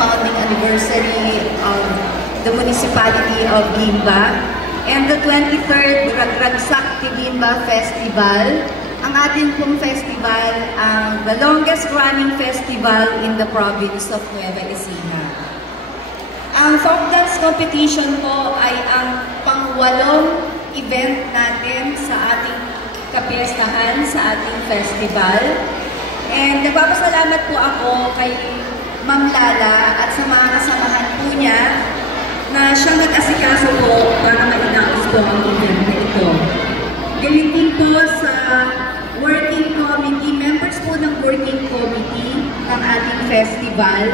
founding anniversary of the municipality of Guimba. And the 23rd Ragsak Guimba Festival. Ang ating pong festival, ang the longest running festival in the province of Nueva Ecija. Ang folk dance competition po ay ang pang-8 event natin sa ating kapiestahan, sa ating festival. And nagpapasalamat po ako kay Ma'am Lala at sa mga kasamahan po niya na siyang nag-asikaso po para ma-announce po ang event na ito. Galing din po sa working committee, members po ng working committee ng ating festival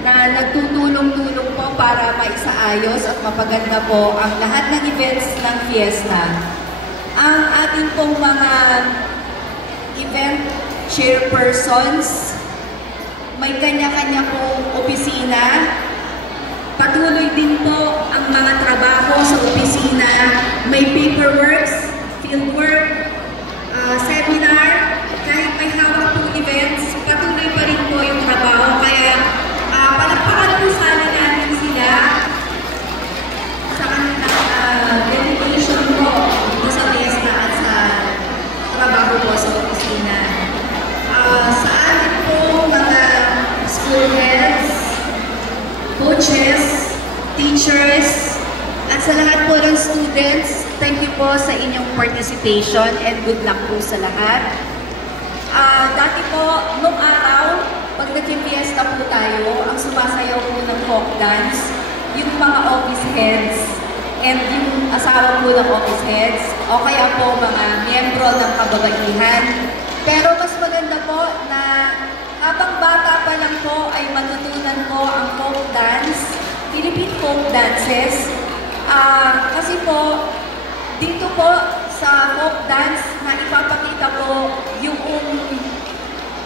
na nagtutulong-tulong po para maisaayos at mapaganda po ang lahat ng events ng fiesta. Ang ating pong mga event chairpersons, may kanya-kanya pong opisina. Patuloy din po ang mga trabaho sa opisina. May paperworks, fieldwork, seminar, kahit may hawak pong events, patuloy pa rin po yung trabaho. Kaya palakpakan po sana natin sila sa kanilang dedication po sa fiesta at sa trabaho po sa opisina. Sa atin po mga school heads, coaches, teachers, at sa lahat po ng students, thank you po sa inyong participation and good luck po sa lahat. Dati po, nung araw, pag nag-fiesta po tayo, ang sumasayaw po ng folk dance, yung mga office heads and yung asawa po ng office heads, o kaya po mga miyembro ng kababaihan. Pero mas maganda po na habang bata pa lang po ay matutunan po ang folk dance, Philippine folk dances. Kasi po, dito po sa folk dance na ipapakita po yung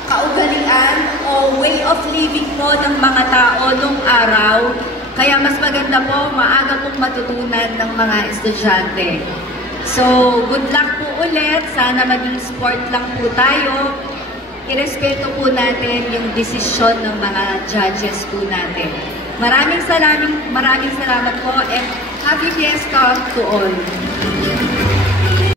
kaugalian o way of living po ng mga tao nung araw. Kaya mas maganda po, maaga pong matutunan ng mga estudyante. So, good luck po ulit. Sana maging sport lang po tayo. Irespeto po natin yung desisyon ng mga judges po natin. Maraming salamat po and happy fiesta to all.